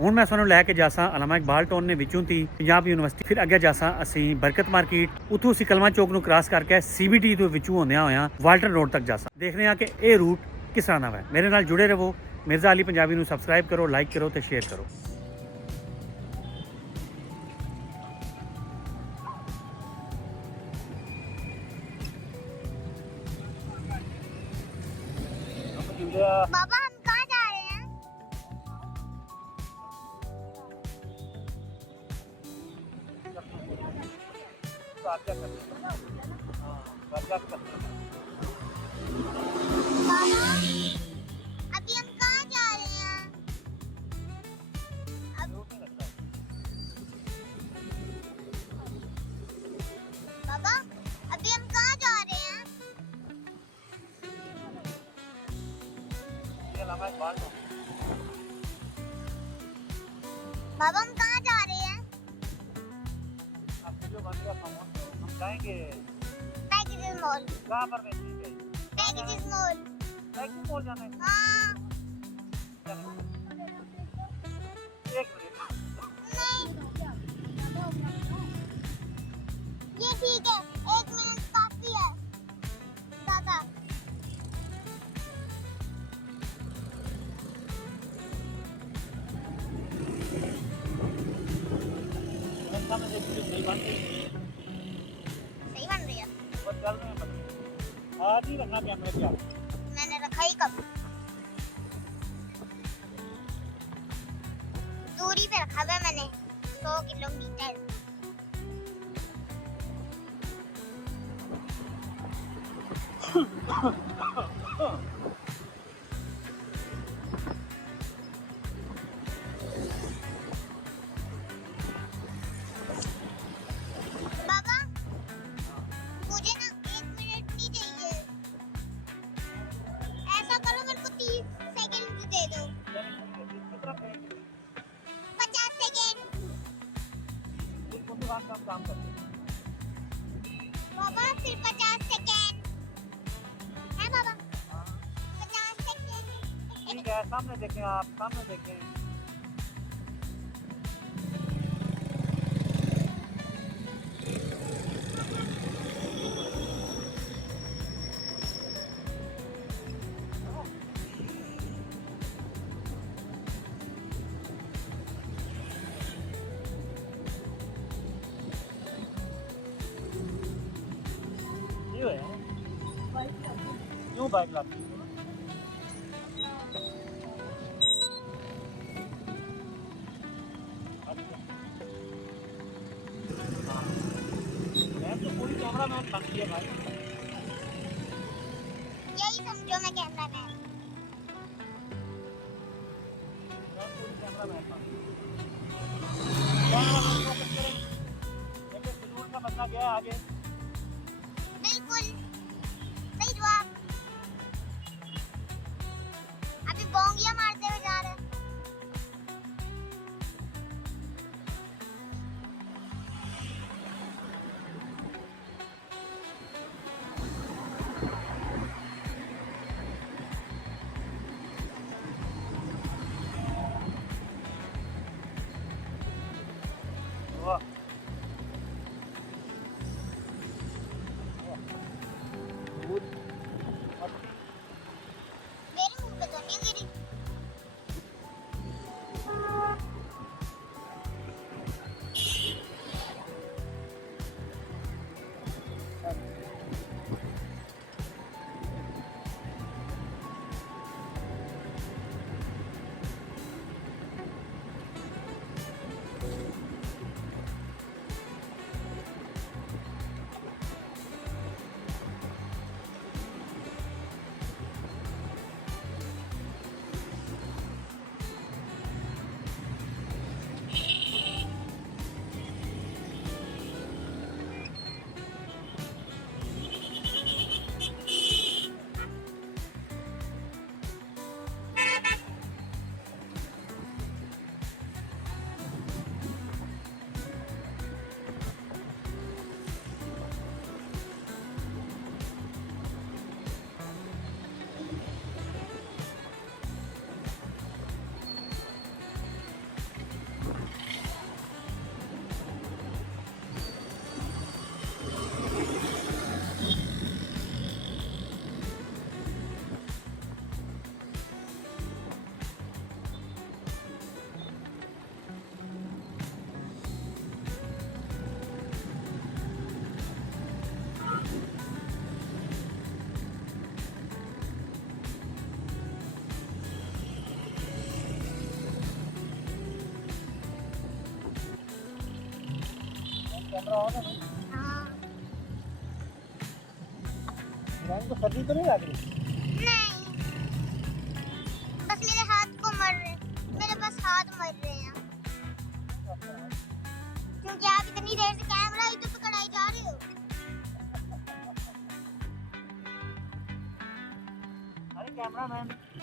ਹੁਣ ਮੈਂ ਤੁਹਾਨੂੰ ਲੈ ਕੇ ਜਾਸਾਂ ਅਲਾਮਾ ਇਕਬਾਲ ਟਾਊਨ ਨੇ ਵਿੱਚੋਂ ਤੀ ਪੰਜਾਬ ਯੂਨੀਵਰਸਿਟੀ, ਫਿਰ ਅੱਗੇ ਜਾਸਾਂ ਅਸੀਂ ਬਰਕਤ ਮਾਰਕੀਟ, ਉੱਥੋਂ ਅਸੀਂ ਕਲਮਾ ਚੌਕ ਨੂੰ ਕ੍ਰਾਸ ਕਰਕੇ CBT ਤੋਂ ਵਿੱਚੋਂ ਹੁੰਦਿਆਂ ਹੋਇਆਂ ਵਾਲਟਨ ਰੋਡ ਤੱਕ ਜਾਸਾਂ। ਦੇਖਦੇ ਹਾਂ ਕਿ ਇਹ ਰੂਟ ਕਿਸ ਤਰ੍ਹਾਂ ਦਾ ਹੈ। ਮੇਰੇ ਨਾਲ ਜੁੜੇ ਰਹੋ। ਮਿਰਜ਼ਾ ਅਲੀ ਪੰਜਾਬੀ ਨੂੰ ਸਬਸਕ੍ਰਾਈਬ ਕਰੋ, ਲਾਈਕ ਕਰੋ ਤੇ ਸ਼ੇਅਰ ਕਰੋ। बाबा हम कहाँ जा रहे हैं? बाबा अभी हम कहाँ जा रहे हैं? बाबा अभी हम कहाँ जा रहे हैं? बाबा हम कहाँ जा रहे हैं? हम जाएंगे पैकेजेस मॉल। कहाँ पर बेचेंगे? Packages mall. पैकिंग मॉल जाना है। हाँ एक मिनट। नहीं ये ठीक है, 1 मिनट काफी है दादा। सही बन रही है। आज ही रखना कैमरे पे आप। मैंने रखा ही कब, दूरी पे रखा हुआ है मैंने 100 किलोमीटर। बाबा मुझे ना 1 मिनट नहीं चाहिए, ऐसा करो मेरे को 30 सेकंड दे दो। 50 सेकंड। काम करते बाबा फिर 50 सेकंड है बाबा। 50 सेकंड। ठीक है, सामने देखें, आप सामने देखें। क्यों बाइक लाती हो? मैं तो पूरी कैमरा मैन बन गया भाई। यही समझो मैं कैमरा मैन। मैं पूरी कैमरा मैन बन गया। कैमरा मैन को कुछ करें, लेकिन फिजूल का बंदा गया आगे। बिल्कुल सही जवाब। अभी बोंगिया मारते हुए जा रहे हैं। वाह, कैमरा ऑन है ना? हाँ। रैंक तो सर्दी तो नहीं लग रही? नहीं, बस मेरे हाथ को मर रहे, मेरे बस हाथ मर रहे हैं, क्योंकि आप इतनी देर से कैमरा ही तो पकड़ाई जा रहे हो। अरे कैमरामैन की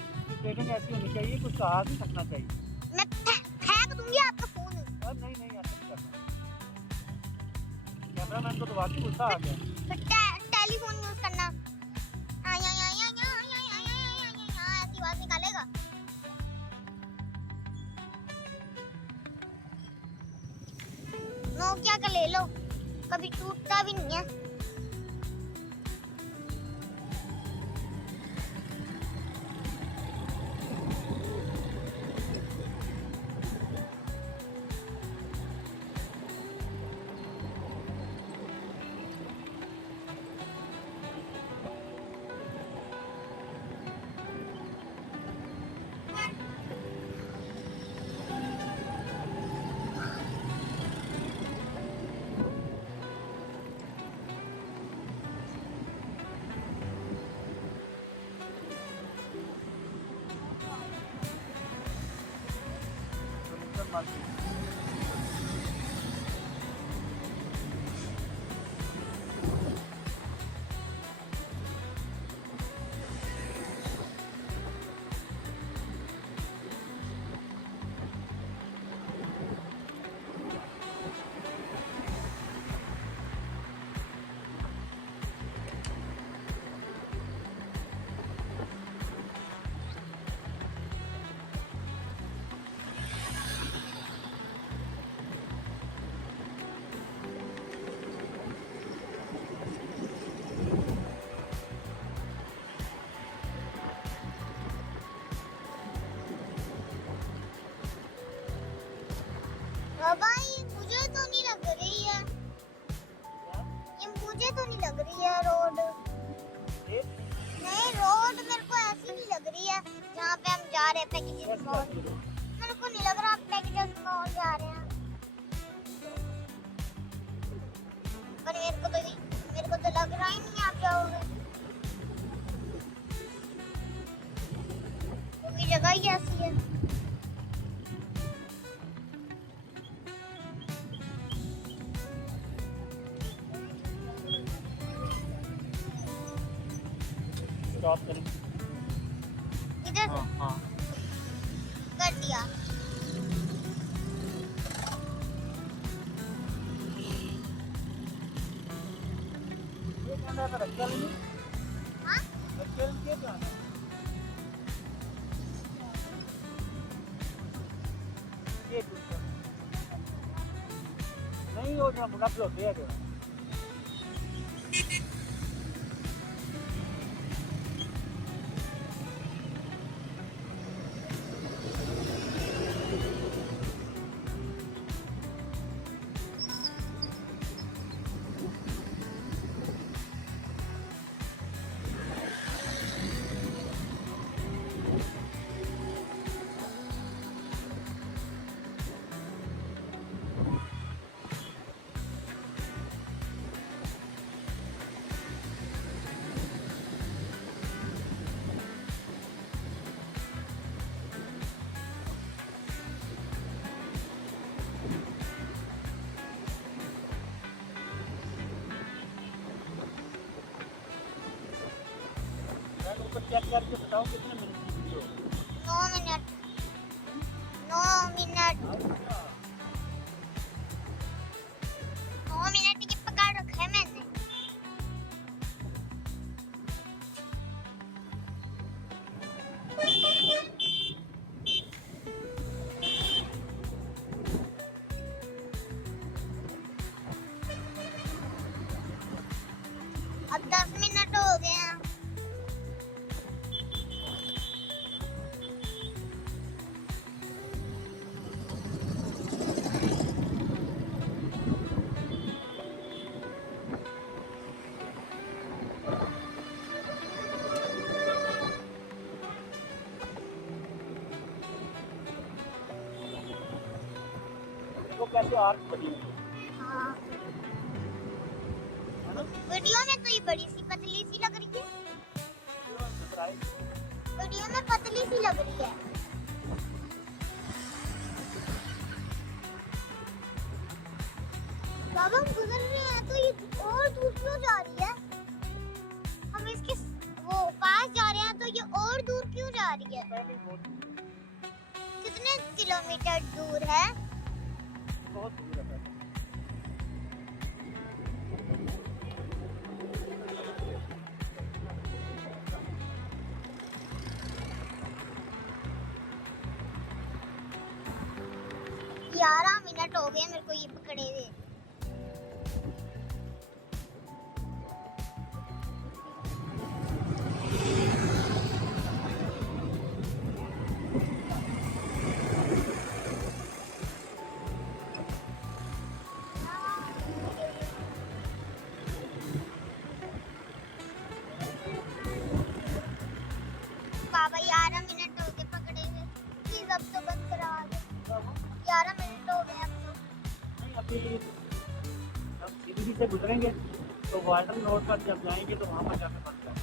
रेटिंग ऐसी होनी चाहिए, कुछ कहा नहीं सकना चाहिए। मैं फेंक दूंगी आपका फोन। अरे नहीं नहीं, ऐसा नहीं करना। कैमरामैन को तो वाकई गुस्सा आ गया। फिर टेलीफोन यूज करना, ऐसी आवाज निकालेगा। नोकिया का ले लो, कभी टूटता भी नहीं है। भाई मुझे तो नहीं लग रही है, ये मुझे तो नहीं लग रही है रोड। नहीं, रोड मेरे को ऐसी नहीं लग रही है जहाँ पे हम जा रहे हैं पैकेजेस मॉल। मेरे को नहीं लग रहा आप पैकेजेस मॉल जा रहे हैं, पर मेरे को तो लग रहा ही नहीं आप जाओगे, क्योंकि जगह ही ऐसी है। स्टॉप करें। इधर हाँ हाँ कर दिया। ये कैमरा का रखा नहीं? हाँ, रखा नहीं क्या जाना? ये दूसरा नहीं, वो जो मुनाफे होते हैं जो ऊपर चेक करके बताओ कितने मिनट की वीडियो? 9 मिनट 9 मिनट 9 मिनट की पकड़ रखा है मैंने। अब 10 मिनट हो गए हैं। देखो कैसे आर्क बनी हुई है। हाँ। वीडियो में तो ये बड़ी सी पतली सी लग रही है, वीडियो में पतली सी लग रही है। बाबा हम गुजर रहे हैं तो ये और दूर क्यों जा रही है? हम इसके वो पास जा रहे हैं तो ये और दूर क्यों जा रही है? कितने किलोमीटर दूर है? बहुत दूर है। ग्यारह मिनट हो गए मेरे को ये पकड़े हुए। बाबा 11 मिनट हो गए पकड़े हुए, प्लीज अब तो बंद करा दो। 11 मिनट हो गए अब तो। नहीं, अभी जब सीबीडी से गुजरेंगे तो वाल्टन रोड पर जब जाएंगे तो वहाँ पर जाकर बंद करेंगे।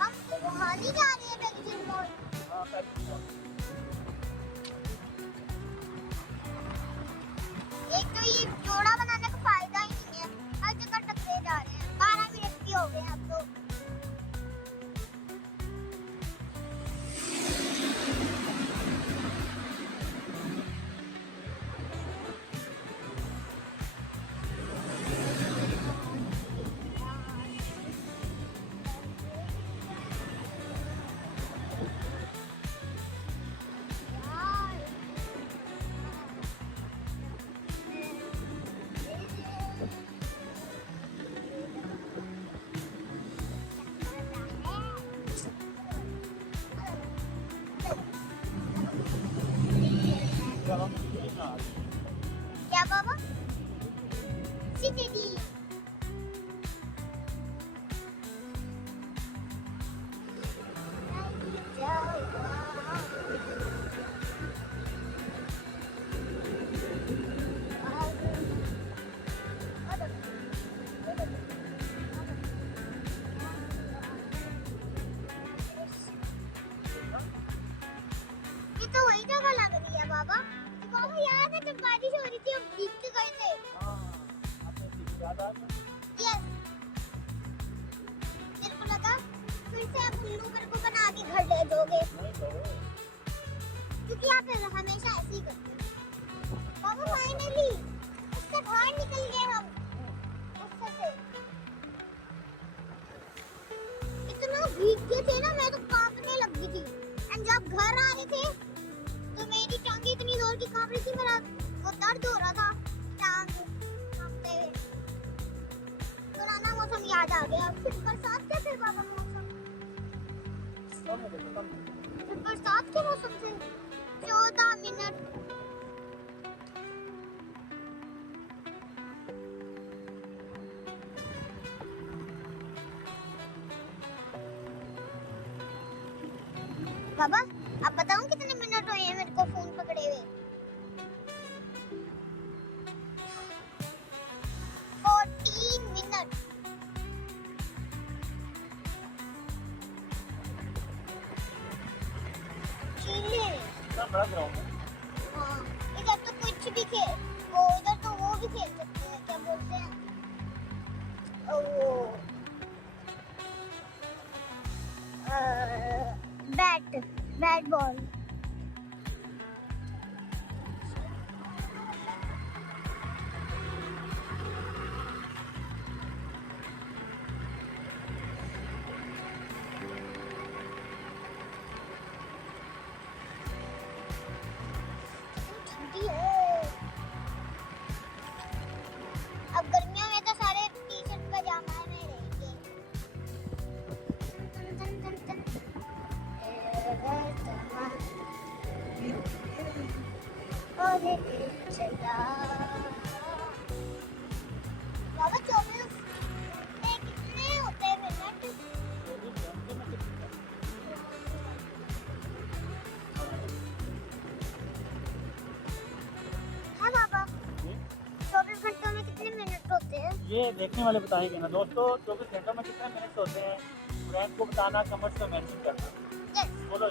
हम वहाँ नहीं जा रहे हैं पैकेजिंग मॉल। हाँ, एक तो ये जोड़ा बनाने का फायदा ही नहीं है, हर जगह टकरे जा रहे हैं। 12 मिनट भी हो गए अब तो। क्या बाबा? सीढ़ी। ये तो वही जगह लग रही है बाबा। बाबा याद है जब बारिश हो रही थी हम भीग के गए थे? यस। मेरे को लगा फिर से आप उल्लू मेरे को बना के घर ले दोगे, क्योंकि आप हमेशा ऐसे ही करते हैं। बाबा फाइनली उससे बाहर निकल गए हम, उससे से। इतना भीग गए थे ना, मैं तो कांपने लग गई थी। एंड जब घर आ रहे थे तो मेरी टांग इतनी जोर की कांप रही थी, मेरा वो दर्द हो रहा था टांग कांपते हुए। पुराना मौसम याद आ गया। फिर बरसात के फिर बाबा मौसम, फिर बरसात के मौसम से 14 मिनट। बाबा अब बताऊं कितने मिनट हुए हैं मेरे को फोन पकड़े हुए? 14 मिनट। चीले। बड़ा ग्राउंड है। हाँ, इधर तो कुछ भी खेल, वो इधर तो वो भी खेल सकते हैं, क्या बोलते हैं वो बैट बॉल। ठंडी है। अब गर्मियों में तो सारे टी शर्ट पजामा में रहेंगे। बाबा 24 कितने होते हैं मिनट? हाँ बाबा। ये देखने वाले बताएंगे ना दोस्तों, 24 घंटों में कितने मिनट्स होते हैं, फ्रेंड को बताना, कमेंट्स में मेंशन करना। यस बोलो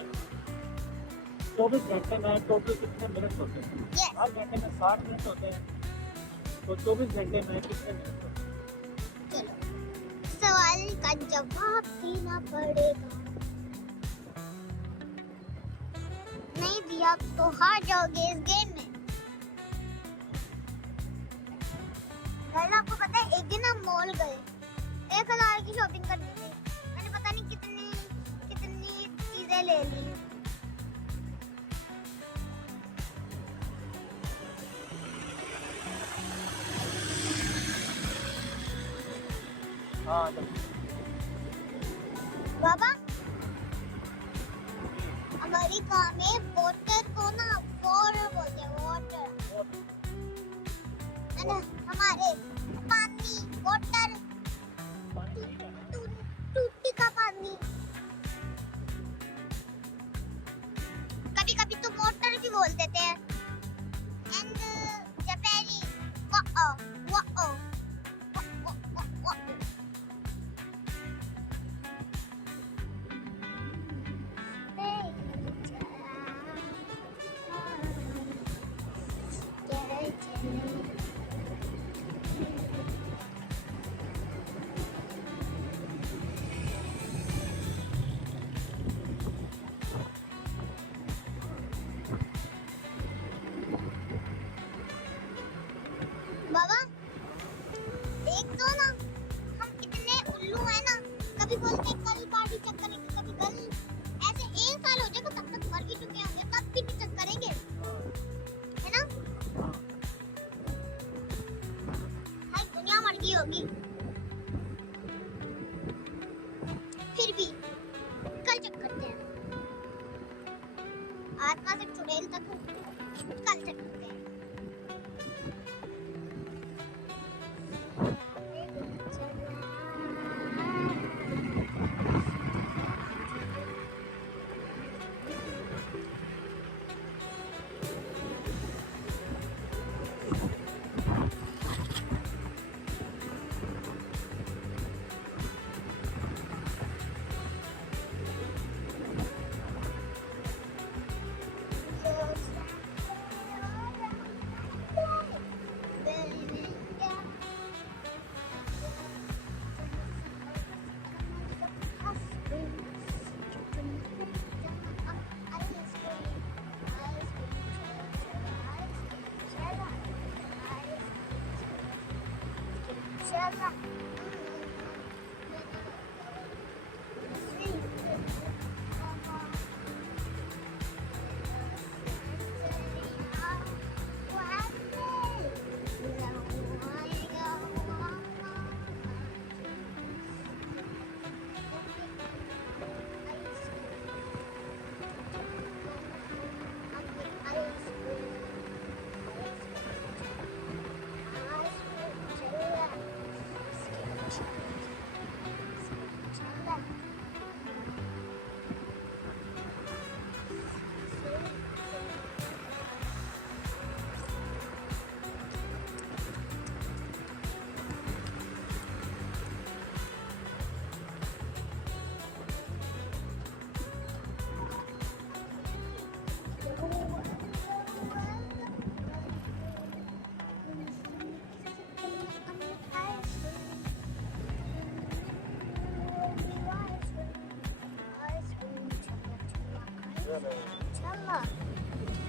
24 घंटे में टोटल कितने मिनट्स होते हैं? यस हर घंटे में 60 मिनट होते हैं, तो 24 घंटे में कितने मिनट होते हैं? चलो सवाल का जवाब देना पड़ेगा, नहीं दिया तो हार जाओगे इस गेम में। पहले आपको पता है एक दिन हम मॉल गए, 1000 की शॉपिंग करनी थी, मैंने पता नहीं कितनी चीजें ले ली। हाँ बाबा अमेरिका में वाटर को ना वाटर बोलते हैं, वाटर है ना, हमारे पानी वाटर, टूटी का पानी, कभी कभी तो मोटर भी बोल देते हैं। एंड जापानी वाओ वाओ वाओ। बाबा एक तो ना हम इतने उल्लू हैं ना, कभी बोलते हैं कल पार्टी चेक करेंगे, कभी कल, ऐसे 1 साल हो जाएगा तब तक मर भी चुके होंगे, तब भी नहीं चेक करेंगे, है ना। हाय दुनिया मर गई होगी, फिर भी कल चेक करते हैं, आत्मा से चुड़ैल तक कल चेक करते हैं।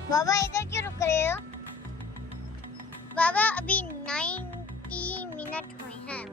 बाबा इधर क्यों रुक रहे हो? बाबा अभी 90 मिनट हुए हैं।